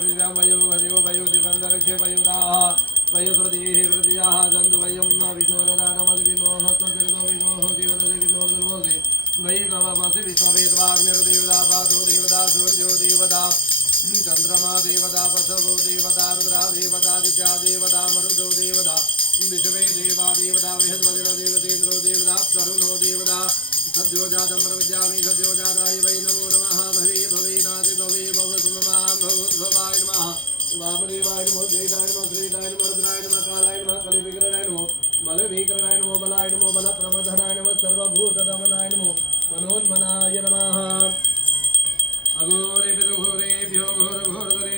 वृद्धां वयो भजो वयो दिवन्दरक्षे वयुदाः वयोस्वतीः वृद्धियाः सन्तु वयं न विष्णोरदानमद्विनोः त्वं विष्णोः जीवनदेविनोर्दुर्वोदे वै नवमसि विश्ववेदवाग्निर्देवता पादो देवता सूर्यो देवता चंद्रमा देवता पशवो देवता रुद्रा देवता दिशा देवता मरुदो देवता विश्वे देवा देवता बृहस्पतिरो देवतेन्द्रो देवता तरुणो देवता सद्यो जातं प्रविद्यामि सद्यो जाताय वै नमो नमः भवे भवेनादि भवे भवसुममा भवोद्भवाय नमः वामदेवाय नमो जयदाय नमो श्रीदाय नमो रुद्राय नमः कालाय नमः कलिविग्रहाय नमो बलविग्रहाय नमो बलाय नमो बलप्रमथनाय नमः सर्वभूतदमनाय नमो मनोन्मनाय नमः अघोरेभ्यो घोरेभ्यो घोरघोरतरेभ्यो